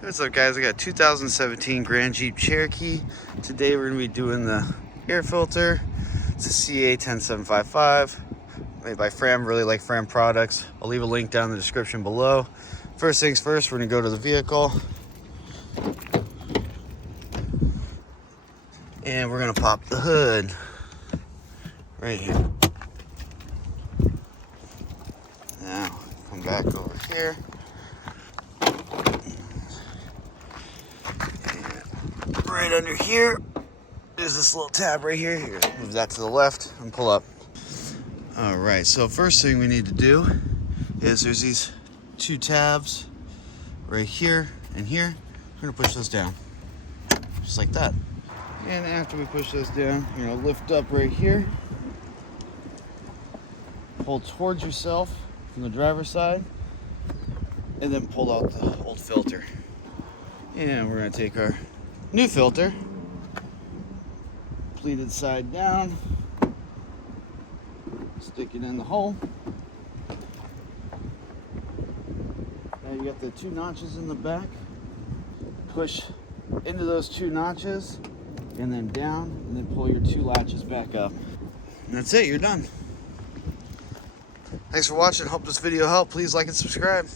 What's up, guys? I got 2017 Grand Jeep Cherokee. Today we're going to be doing the air filter. It's a CA 10755 made by FRAM. Really like FRAM products. I'll leave a link down in the description below. First things first, we're going to go to the vehicle and we're going to pop the hood right here. Now come back over here. Right under here is this little tab right here. Move that to the left and pull up. All right, so first thing we need to do is there's these two tabs right here and here. We're gonna push those down, just like that. And after we push those down, you're gonna lift up right here, pull towards yourself from the driver's side, and then pull out the old filter. And we're gonna take our new filter, pleated side down, stick it in the hole. Now you got the two notches in the back. Push into those two notches and then down, and then pull your two latches back up. And that's it, you're done. Thanks for watching. Hope this video helped. Please like and subscribe.